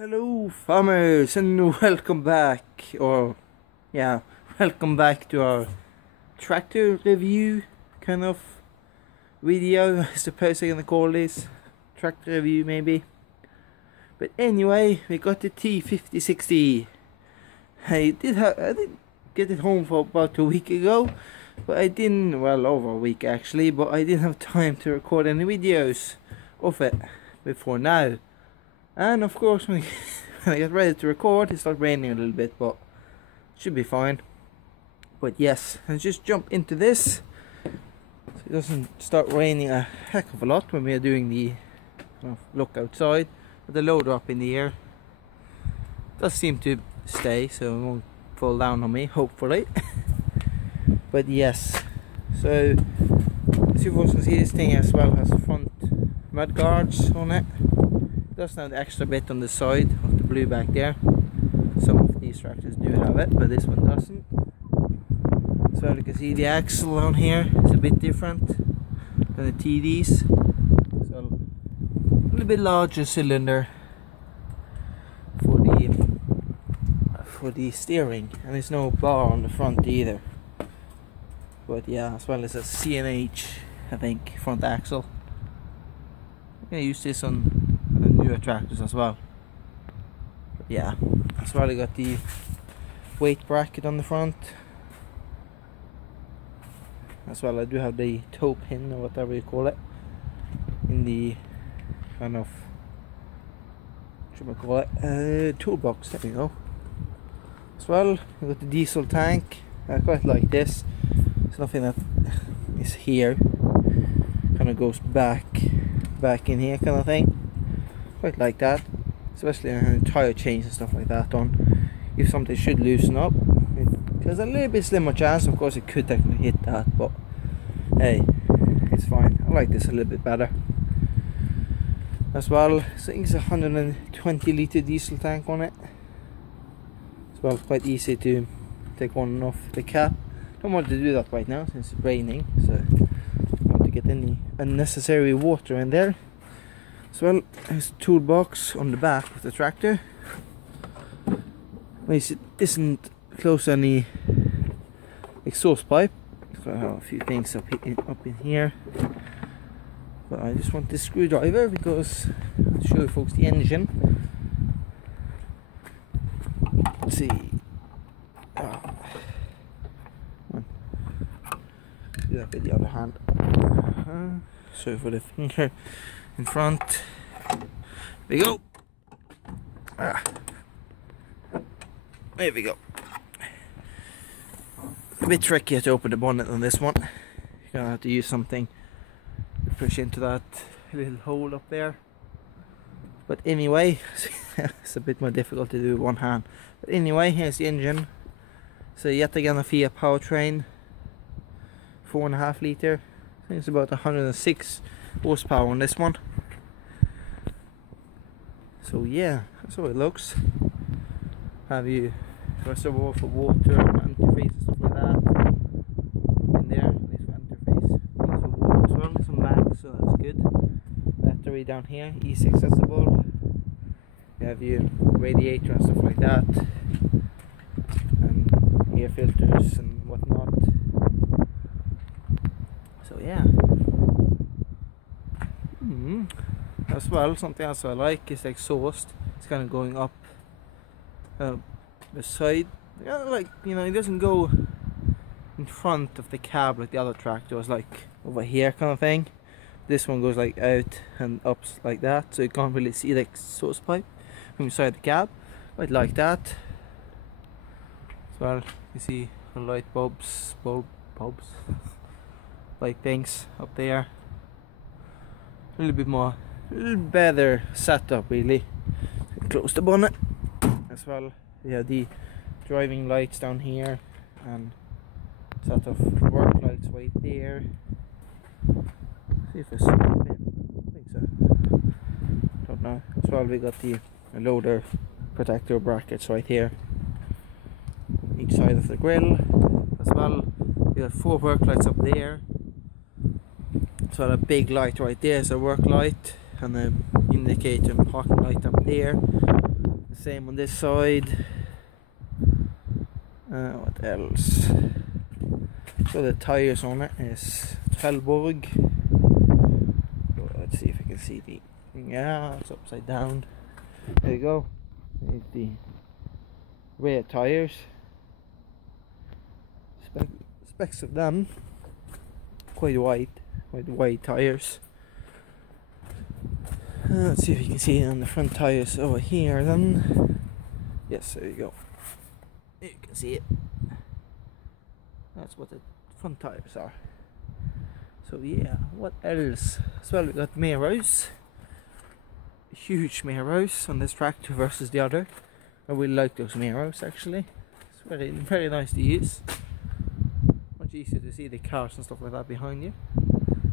Hello farmers and welcome back, welcome back to our tractor review kind of video, I suppose I'm gonna call this. Tractor review maybe. But anyway, we got the T5060. I did get it home for about a week ago, but I didn't, well, over a week actually, but I didn't have time to record any videos of it before now. And of course, when I get ready to record, it started raining a little bit, but it should be fine. But yes, let's just jump into this, so it doesn't start raining a heck of a lot when we are doing the look outside. With the loader up in the air, it does seem to stay, so it won't fall down on me, hopefully. But yes, so as you can see, this thing as well has front mud guards on it. Does have the extra bit on the side of the blue back there. Some of these tractors do have it, but this one doesn't. So you can see the axle on here is a bit different than the TDs. So a little bit larger cylinder for the steering, and there's no bar on the front either. But yeah, as well as a CNH, I think, front axle. I use this on newer tractors as well. But yeah, as well I got the weight bracket on the front. As well I do have the toe pin, or whatever you call it, in the kind of, what should I call it, toolbox. There we go. As well I got the diesel tank. I quite like this. It's nothing that is here, kind of goes back in here kind of thing. Quite like that, especially on tire change and stuff like that on. If something should loosen up, there's a little bit slimmer chance. Of course it could technically hit that, but hey, it's fine. I like this a little bit better. As well, so I think it's a 120 litre diesel tank on it. As well, quite easy to take one off the cap. Don't want to do that right now since it's raining, so I don't want to get any unnecessary water in there. As well, there's a toolbox on the back of the tractor. It isn't close to any exhaust pipe, so I have a few things up in here. But I just want this screwdriver because I'll show you folks the engine. Let's see. Do that with the other hand. So for the finger in front, there we go. There we go. A bit trickier to open the bonnet on this one. You're gonna have to use something to push into that little hole up there. But anyway, it's a bit more difficult to do with one hand. But anyway, here's the engine. So yet again a Fiat powertrain, 4.5 litre. I think it's about 106 horsepower on this one. So yeah, that's how it looks. Have you reservoir for water, antifreeze and stuff like that in there. At least for antifreeze. Things for water as well. Some mags, so that's good. Battery down here, easy accessible. You have your radiator and stuff like that, and air filters and whatnot. So yeah. As well, something else I like is the exhaust. It's kind of going up the side. Like, you know, it doesn't go in front of the cab like the other tractors, like over here kind of thing. This one goes like out and up like that, so you can't really see the exhaust pipe from inside the cab. Quite like that. As well, you see the light bulbs, light things up there. A little bit more, a little better setup really. Close the bonnet. As well, we have the driving lights down here and sort of work lights right there. See if it's in. I think so. Don't know. As well, we got the loader protector brackets right here, each side of the grill. As well, we got 4 work lights up there. So a big light right there is a work light, and an indicator and parking light up there. Same on this side. What else? So the tires on it is Trelleborg. Let's see if I can see the. Yeah, it's upside down. There you go. There's the rear tires. Specs of them. Quite wide tires. Let's see if you can see it on the front tires over here then. Yes, there you go. You can see it. That's what the front tires are. So yeah, what else? As well, we got mirrors. Huge mirrors on this tractor versus the other. I really like those mirrors actually. It's very nice to use. Much easier to see the cars and stuff like that behind you.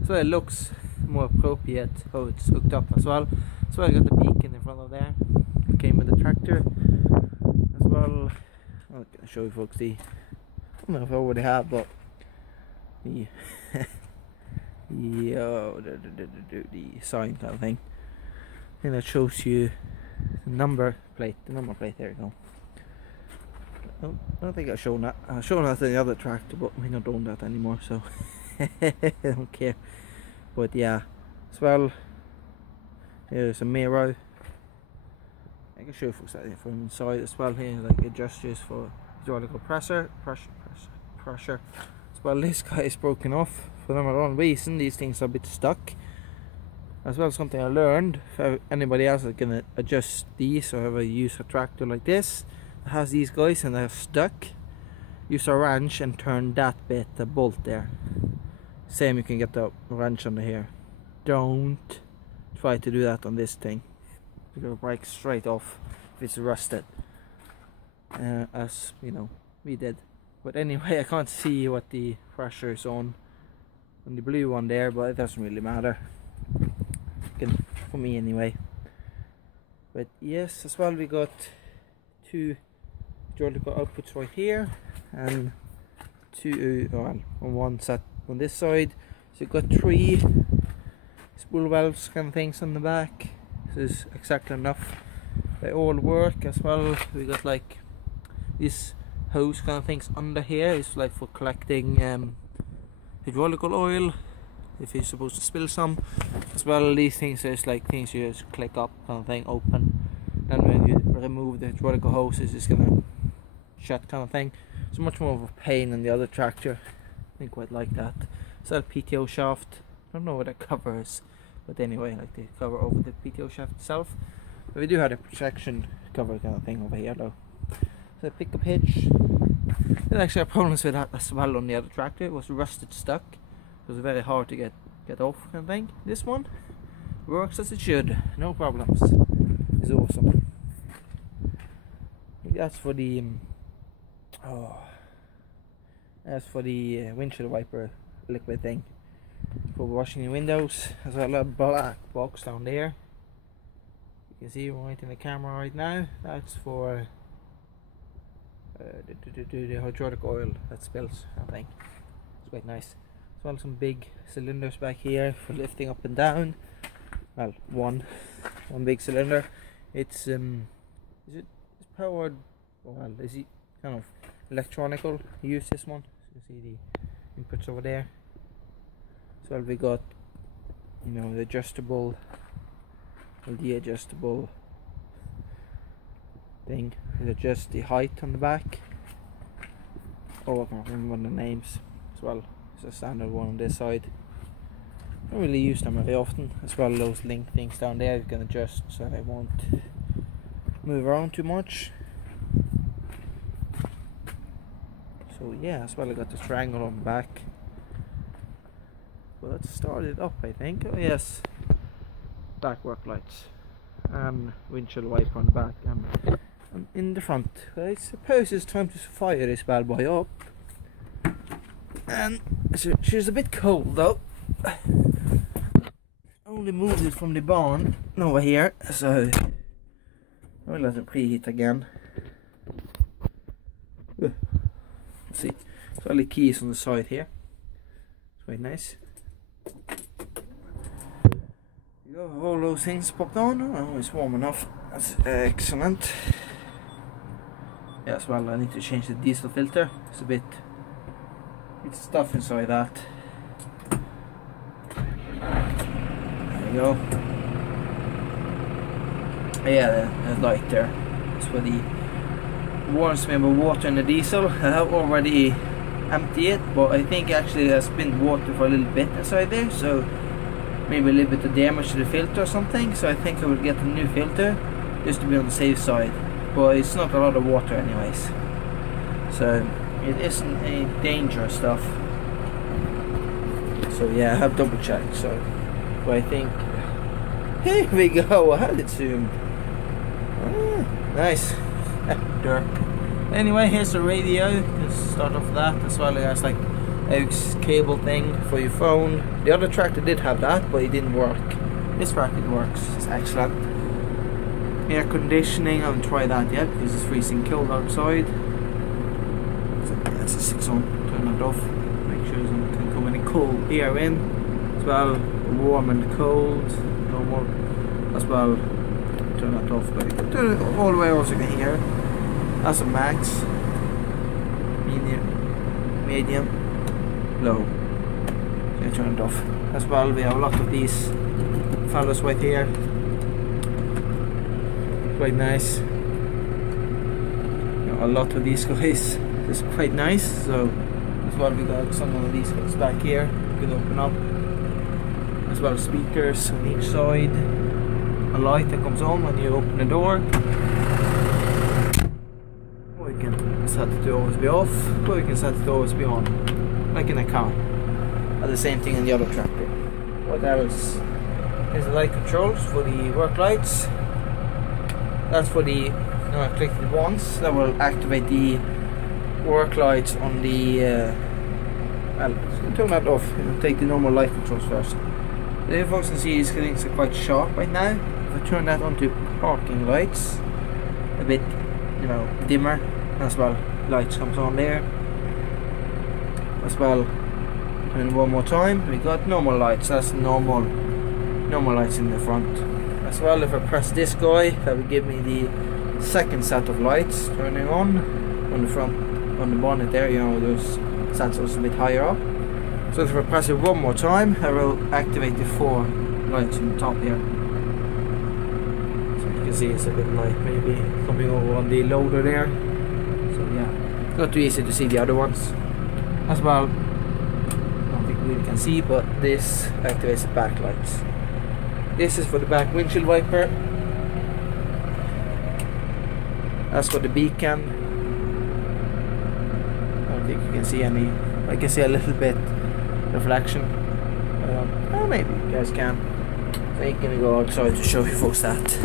So it looks more appropriate how it's hooked up as well. So I got the beacon in front of there. It came with the tractor as well. I'm gonna show you folks the. I don't know if I already have, but the the sign kind of thing. And that shows you the number plate. The number plate. There you go. I don't think I've shown that. I've shown that in the other tractor, but we don't own that anymore, so I don't care. But yeah, as well, here's a mirror. I can show you folks that from inside as well. Here, like adjusters for hydraulic pressure. As well, this guy is broken off for some unknown reason. These things are a bit stuck. As well, something I learned, if anybody else is gonna adjust these or ever use a tractor like this that has these guys and they're stuck, use a wrench and turn that bit, the bolt there. Same, you can get the wrench under here. Don't try to do that on this thing. It'll break straight off if it's rusted. As you know, we did. But anyway, I can't see what the pressure is on the blue one there, but it doesn't really matter. For me anyway. But yes, as well, we got two hydraulic outputs right here and two on one set on this side. So you've got 3 spool valves kind of things on the back. This is exactly enough. They all work as well. We got like this hose kind of things under here. It's like for collecting hydraulic oil if you're supposed to spill some. As well, these things is like things you just click up kind of thing, open. Then when you remove the hydraulic hose, it's just gonna shut kind of thing. It's much more of a pain than the other tractor. I think quite like that. It's a PTO shaft. I don't know what that cover is, but anyway, like the cover over the PTO shaft itself. But we do have a protection cover kind of thing over here though. So pickup hitch. There's actually a problem with that as well on the other tractor. It was rusted stuck. It was very hard to get off kind of thing. This one works as it should, no problems. It's awesome. I think that's for the windshield wiper liquid thing for washing your windows. As well, a black box down there. You can see right in the camera right now. That's for the hydraulic oil that spills, I think. It's quite nice. As well, some big cylinders back here for lifting up and down. Well, one big cylinder. It's it's powered. Well, is it kind of electronical? You use this one. So you see the inputs over there. So we got, you know, the adjustable thing to adjust the height on the back. Oh, I can't remember the names as well. It's a standard one on this side. I don't really use them very often. As well, those link things down there you can adjust so they won't move around too much. So yeah, as well, I got the triangle on the back. Well, let's start it up, I think. Oh yes, back work lights and windshield wiper on the back and in the front. I suppose it's time to fire this bad boy up. And she's a bit cold though. Only moved it from the barn over here, so I'll let it preheat again. Let's see. So all the keys on the side here. It's quite nice. You got all those things popped on. Oh, it's warm enough. That's excellent. Yes, well, I need to change the diesel filter. It's a bit stuff inside that. There you go. Yeah, the light there. That's what he warns me about water in the diesel. I have already emptied it, but I think actually there's been water for a little bit inside there, so maybe a little bit of damage to the filter or something. So I think I will get a new filter just to be on the safe side. But it's not a lot of water anyways, so it isn't any dangerous stuff. So yeah, I have double checked. So I think here we go. I had it zoomed. Nice. There. Anyway, here's the radio. Just start off that, as well as like aux cable thing for your phone. The other tractor did have that, but it didn't work. This tractor works. It's excellent. Air conditioning, I haven't tried that yet because it's freezing cold outside. So that's a 6 on. Turn that off. Make sure there can come any cold air in. As well, warm and cold. Normal. As well. Turn that off. But turn it all the way also can hear. That's a max. Medium. Low. So I turn it off. As well, we have a lot of these fellows right here. Quite nice. A lot of these guys is quite nice. So as well, we got some of these guys back here. You can open up. As well as speakers on each side. A light that comes on when you open the door. Or you can set it to always be off, or you can set it to always be on, like in a car. And the same thing in the other tractor. What else? Here's the light controls for the work lights. That's for the, I clicked it once, that will activate the work lights on the, well, turn that off, take the normal light controls first. The folks can see these things are quite sharp right now. If I turn that onto parking lights, a bit, dimmer, as well, lights comes on there. As well, and one more time, we got normal lights, that's normal lights in the front. As well, if I press this guy, that will give me the second set of lights turning on the front, on the bonnet there, those sensors a bit higher up. So if I press it one more time, I will activate the 4 lights on the top here. So you can see it's a bit light maybe coming over on the loader there. So yeah, not too easy to see the other ones. As well, I don't think we really can see, but this activates the back lights. This is for the back windshield wiper. That's for the beacon. I don't think you can see any. I can see a little bit reflection. Oh, maybe you guys can. So I'm gonna go outside to show you folks that.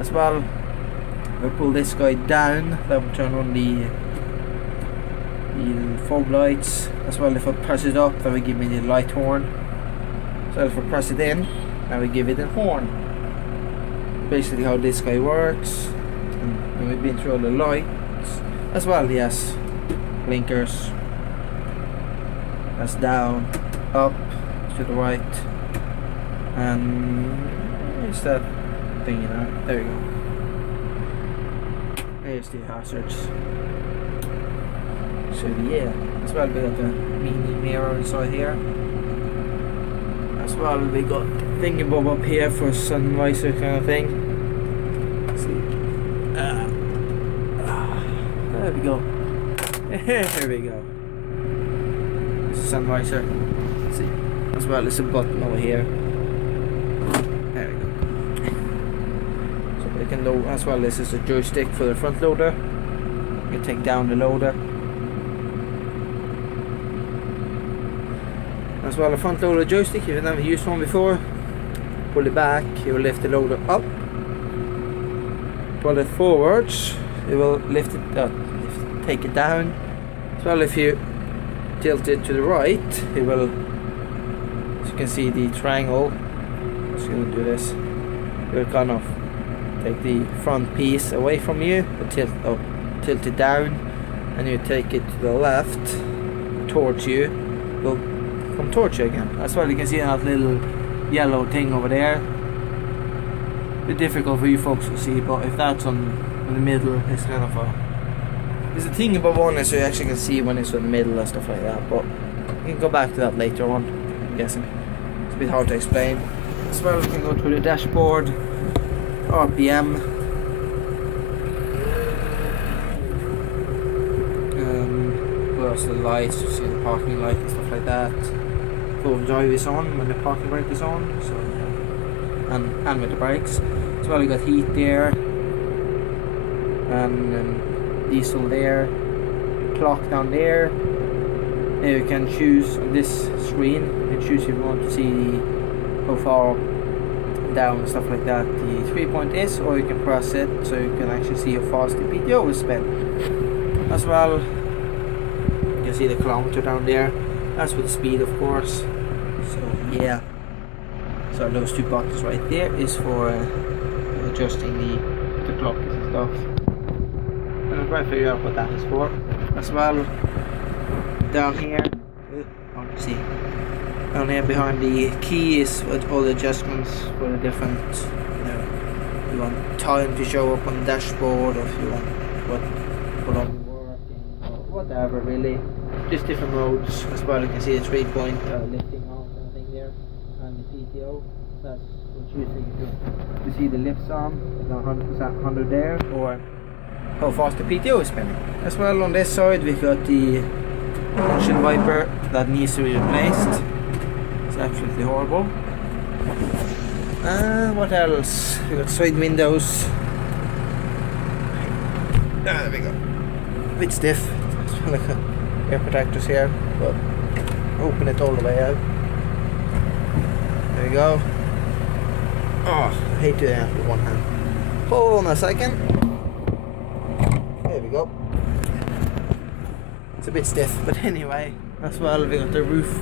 As well, if I pull this guy down, that will turn on the fog lights. As well, if I press it up, that will give me the light horn. So if I press it in, I will give it a horn. Basically how this guy works. And we've been through all the lights. As well, yes. Blinkers. That's down, up, to the right. And it's that thing, there you go. There's the hazards. So yeah, as well we got the mini mirror inside here. As well, we got thingy-bob up here for sun visor kind of thing. Let's see. There we go. Here we go. This is sun visor. Let's see. As well, there's a button over here. There we go. So we can load. As well, this is a joystick for the front loader. You can take down the loader. As well, a front loader joystick, if you've never used one before, pull it back, you will lift the loader up. Pull it forwards, it will lift it up, take it down. As well, if you tilt it to the right, it will, as you can see the triangle, I'm just going to do this, it will kind of take the front piece away from you, tilt it down, and you take it to the left, towards you, will come towards you again. As well, you can see that little yellow thing over there. A bit difficult for you folks to see, but if that's on in the middle is kind of a... There's a thing about one is you actually can see when it's in the middle and stuff like that, but we can go back to that later on, I'm guessing. It's a bit hard to explain. As well, we can go to the dashboard, RPM, the lights, you see the parking light and stuff like that. Full drive is on when the parking brake is on, so and with the brakes. As well, you got heat there, and diesel there, clock down there. Here you can choose on this screen. You can choose if you want to see how far down and stuff like that the 3-point is, or you can press it so you can actually see how fast the PTO will spin. As well, you can see the kilometer down there. That's with the speed, of course. So yeah. So those two buttons right there is for adjusting the clock and stuff. And I'll try to figure out what that is for. As well, down here, see, down here behind the key is with all the adjustments for the different, you know, if you want time to show up on the dashboard, or if you want how long you're working, or whatever really. Just different modes. As well, you can see the 3-point lifting arm kind of thing there, and the PTO. That's what you're using to see the lifts arm, 100%, 100 there, or how fast the PTO is spinning. As well, on this side we got the windshield wiper that needs to be replaced. It's absolutely horrible. What else? We got side windows. There we go. A bit stiff. It's like air protectors here, but open it all the way out. There we go. Oh, I hate doing that with one hand. Hold on a second. There we go. It's a bit stiff, but anyway, as well we got the roof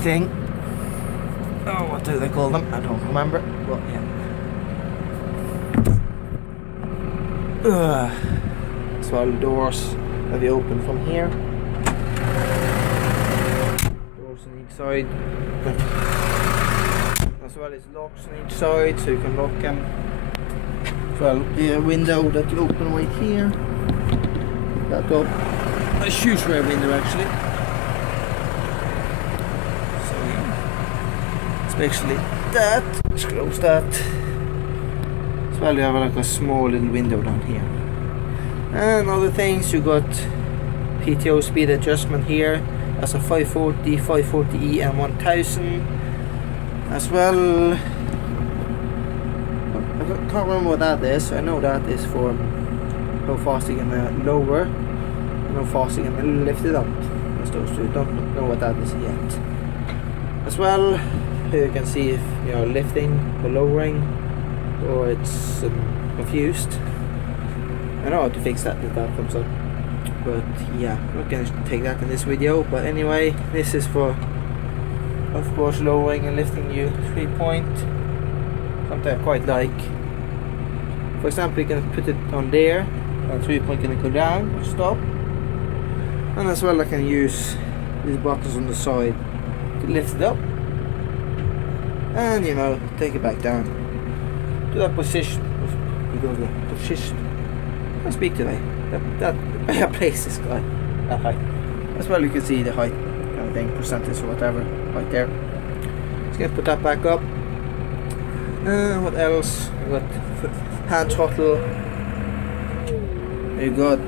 thing. Oh, what do they call them? I don't remember. But yeah. As well, the doors that we open from here. Doors on each side. As well as locks on each side, so you can lock them. As well, the window that you open right here. That up. A huge rear window actually. So yeah. Especially that. Let's close that. As well, you have like a small little window down here. And other things, you got Pto Speed Adjustment here. That's a 540, 540E and 1000. As well, I can't remember what that is. I know that is for how fast you can lower and how fast you can lift it up. That's those two. Don't know what that is yet. As well, here you can see if you're lifting or lowering, or it's confused. I know how to fix that if that comes up, but yeah, I'm not going to take that in this video. But anyway, this is for, of course, lowering and lifting you 3-point. Something I quite like. For example, you can put it on there, and 3-point can go down or stop. And as well, I can use these buttons on the side to lift it up, and you know, take it back down to that position. I speak today. That place this guy. That height. As well, you can see the height kind of thing, percentage or whatever, right there. Just gonna put that back up. What else? We got hand throttle. You got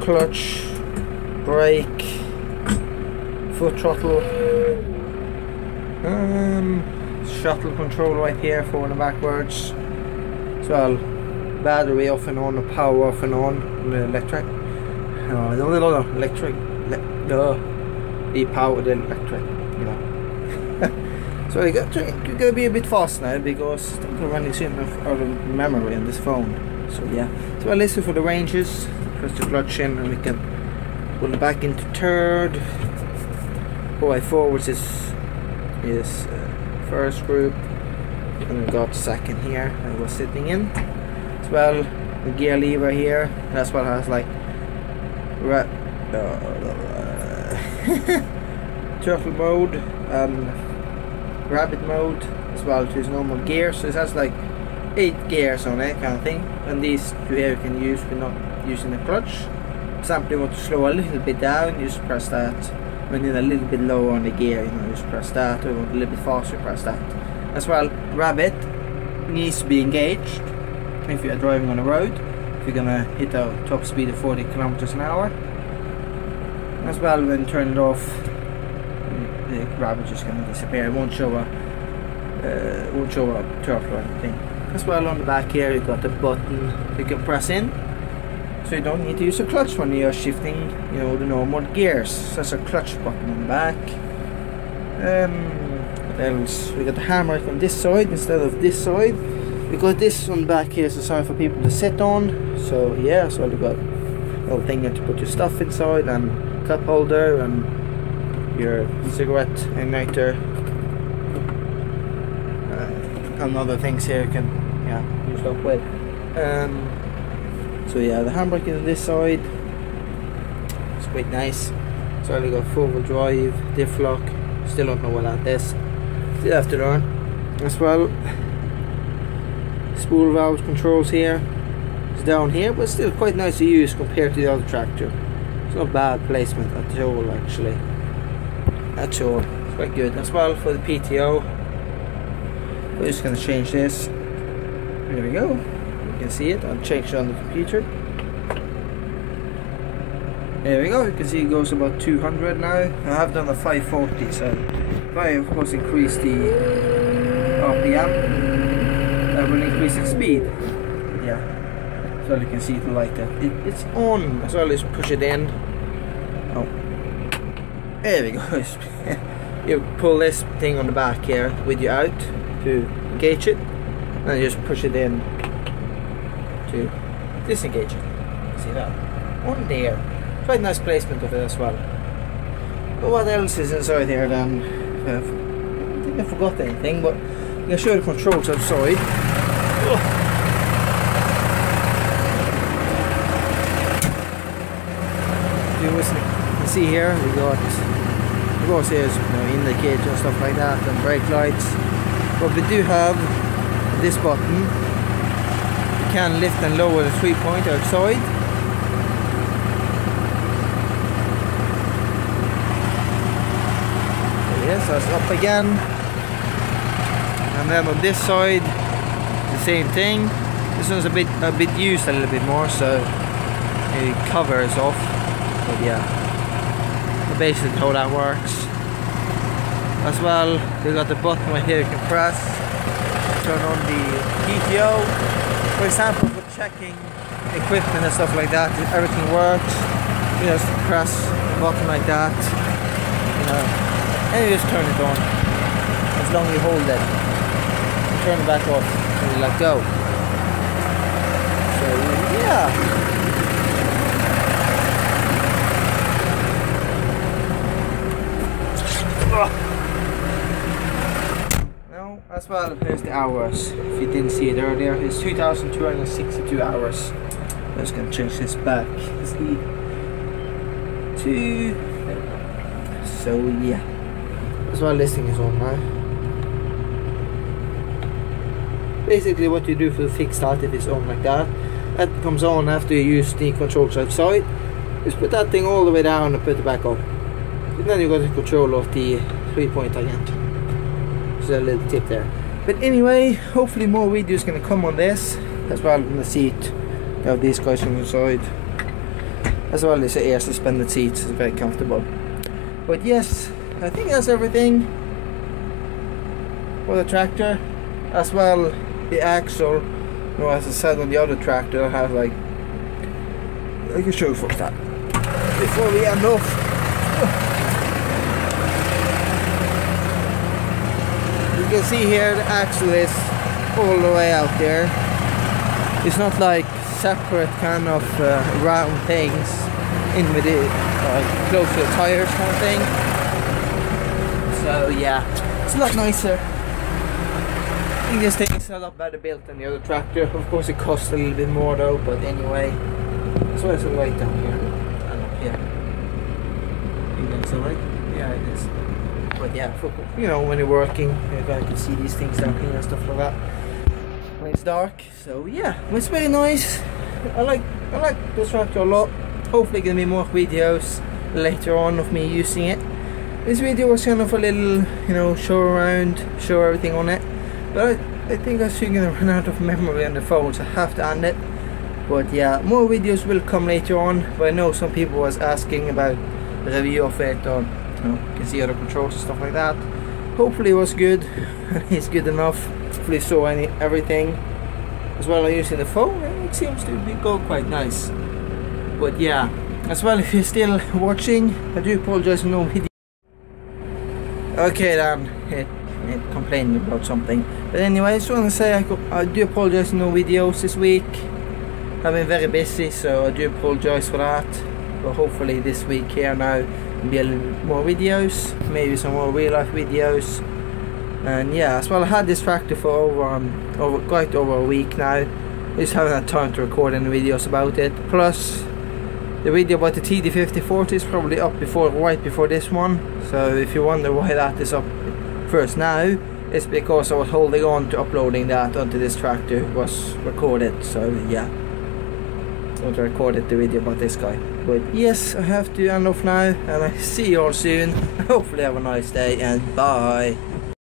clutch, brake, foot throttle, shuttle control right here, forward and backwards. As well, battery off and on, power off and on, the electric. The power, the electric, you know. So you're gonna be a bit fast now because I'm running soon out of memory on this phone. So yeah. So I listen for the ranges, press the clutch in, and we can pull it back into third. Boy, forwards is first group, and we got second here. I was sitting in. As well, the gear lever here. That's what has like turtle mode and rabbit mode, as well as normal gear. So it has like 8 gears on it, kind of thing. And these two here you can use when not using the clutch. For example, you want to slow a little bit down, you just press that. When you're a little bit lower on the gear, you know, just press that. Or you want a little bit faster, press that. As well, rabbit needs to be engaged if you're driving on the road. If you're gonna hit a top speed of 40 kilometers an hour. As well, when you turn it off, the rabbit just gonna disappear. It won't show a turtle or anything. As well, on the back here you got a button you can press in, so you don't need to use a clutch when you're shifting, you know, the normal gears. So there's a clutch button on the back. What else? We got the handbrake on this side instead of this side. We got this on the back here, so something for people to sit on. So yeah, so you got a little thing to put your stuff inside, and cup holder, and your cigarette igniter. And other things here you can use up with. So yeah, the handbrake is on this side. It's quite nice. So I got 4-wheel drive, diff lock. Still don't know what that is. Still have to learn. As well, spool valve controls here. It's down here, but still quite nice to use compared to the other tractor. It's not bad placement at all, actually. At all, it's quite good. As well for the PTO. We're just going to change this. There we go. You can see it. I'll change it on the computer. There we go. You can see it goes about 200 now. I have done a 540, so if I of course increase the RPM, that will increase the speed. Yeah. So you can see the light there. It's on. As well as push it in. Oh. There we go. You pull this thing on the back here with you out to engage it, and you just push it in to disengage it. See that? On there. Quite nice placement of it as well. But what else is inside here then? I think I forgot anything, but I'm going to show you the controls outside. You can see here we got, of course, here's indicator and stuff like that, and brake lights. But we do have this button. You can lift and lower the 3-point outside. Yes, so it's up again. And then on this side, the same thing. This one's a bit used a little bit more, so it covers off. But yeah, so basically how that works. As well, you got the button right here you can press, turn on the PTO. For example, for checking equipment and stuff like that, if everything works, you just press the button like that, you know, and you just turn it on. As long as you hold it, you turn it back off, and you let go. So yeah. As well, here's the hours. If you didn't see it earlier, it's 2,262 hours. I'm just gonna change this back. See, so yeah. As well, this thing is on now. Basically, what you do for the fix start, if it's on like that, that comes on after you use the controls outside. Just put that thing all the way down and put it back up. And then you got the control of the 3-point again. A little tip there. But anyway, hopefully more videos gonna come on this. As well on the seat, you have these guys from the side. As well as the air suspended seats, it's very comfortable. But yes, I think that's everything for the tractor. As well, the axle, you know, as I said on the other tractor, I have like, I can show you folks that before we end off. You can see here the axle is all the way out there. It's not like separate kind of round things in with it, close to the tires kind of thing. So yeah, it's a lot nicer. I think this thing is a lot better built than the other tractor. Of course it costs a little bit more though, but anyway. That's why it's a light down here and up here. I think that's alright. Yeah, it is. But yeah, for, you know, when you're working, you can see these things down here and stuff like that. when it's dark. So yeah, it's very nice. I like this tractor a lot. Hopefully gonna be more videos later on of me using it. This video was kind of a little, you know, show around, show everything on it. But I think I'm soon gonna run out of memory on the phone, so I have to end it. But yeah, more videos will come later on. But I know some people was asking about the review of it, or you know, you can see other controls and stuff like that. Hopefully it was good, and it's good enough. Hopefully you saw everything. As well as using the phone, it seems to go quite nice. But yeah, as well, if you're still watching, I do apologize for no video. Okay then, it complained about something. But anyway, I just want to say I do apologize for no videos this week. I've been very busy, so I do apologize for that. But hopefully this week here now will be a little more videos, maybe some more real life videos. And yeah, as well, I had this tractor for quite over a week now. I just haven't had time to record any videos about it. Plus, the video about the TD5060 is probably up right before this one. So if you wonder why that is up first now, it's because I was holding on to uploading that onto this tractor was recorded. So yeah, I want to record the video about this guy. But yes, I have to end off now, and I see you all soon. Hopefully have a nice day, and bye.